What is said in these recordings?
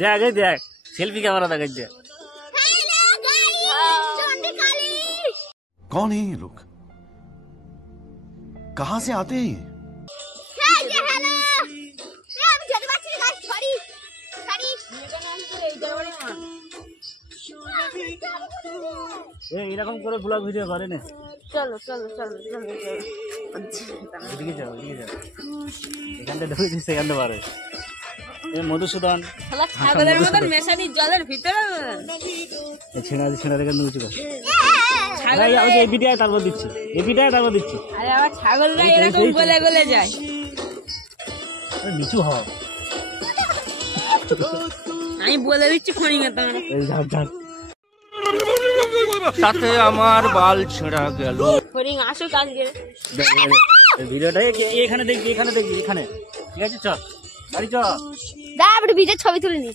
দেখ এই দেখ সেলফি ক্যামেরা দেখাচ্ছে। कौन है ये लोग? कहां से आते हैं ये? এরকম করে ব্লগ ভিডিও করে না। চলো চলো চলো চলো এদিকে যাও এদিকে যাও, এখানটা ঢুকেছিস সেখানটা পারে। মধুসূদন ছাগলের মতন মেশানি জলের ভিতরে ছেঁড়া ছেঁড়া রেখে উঁচু কর। এই ভিডিও তারপর দিচ্ছি, এই ভিডিও তারপর দিচ্ছি। আরে আবার ছাগলরা এরকম গলে গলে যায়। নিচু হ, আমি বলে দিচ্ছি ফোনিং এ তোমরা সাথে আমার বাল ছেঁড়া গেল। ফোনিং আসো আজকে ভিডিওটা এখানে দেখবি, এখানে দেখবি, এখানে ঠিক আছে। চ বাড়ি চ, দাঁড়া ভিডিও ছবি তুলে নি।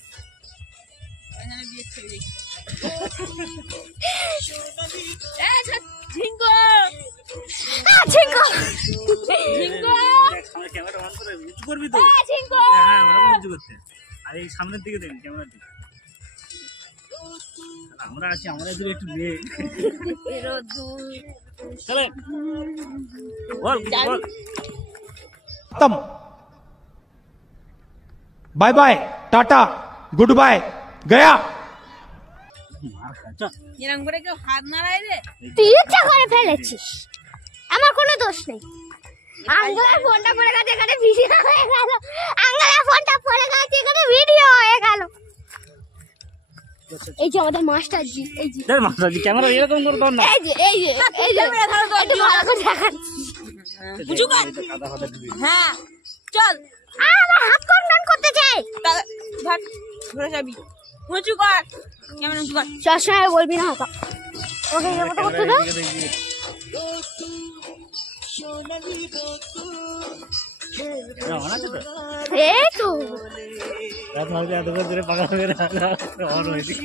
ক্যামেরা অন করে উঁচু করবি তো। হ্যাঁ ওরকম উঁচু করতে। আর এই সামনের দিকে দেখবি ক্যামেরার দিকে। আমরা আছি, আমরা এদিকে একটু নে চলে বল বল। खत्म, bye bye tata goodbye गया। এরকম করে কেউ হাত নাড়ায় রে? তুই ইচ্ছা করে ফেলেছিস, আমার কোনো দোষ নেই। আঙ্গুলের ফোনটা পড়ে গেছে, এখানে ভিডিও হয়ে গেল। আঙ্গুলের ফোনটা পড়ে গেছে, এখানে ভিডিও হয়ে গেল। এই যে আমাদের মাস্টারজি, এই যে মাস্টারজি ক্যামেরা এরকম করে দাও না। এই যে এই যে এই যে একটু ভালো করে দেখাচ্ছি। বুঝু কর। হ্যাঁ চল, আমার হাত কন্ট্রোল করতে চাই। ধর ধরে যাবি। উঁচু কর, কেমন উঁচু কর। সবসময় বলবি না হতো ওকে এই মতো করতে দাও। এই তো রাত মাঝে এত করে পাকা হয়ে অন হয়েছে।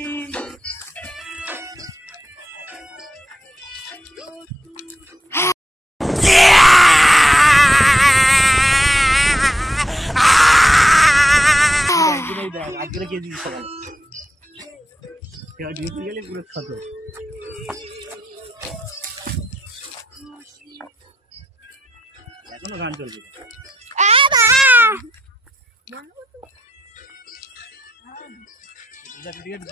আজকে কে দিস সকালে ডিউটি গেলে পুরো ক্ষত। এখনো গান চলছে। ঠিক আছে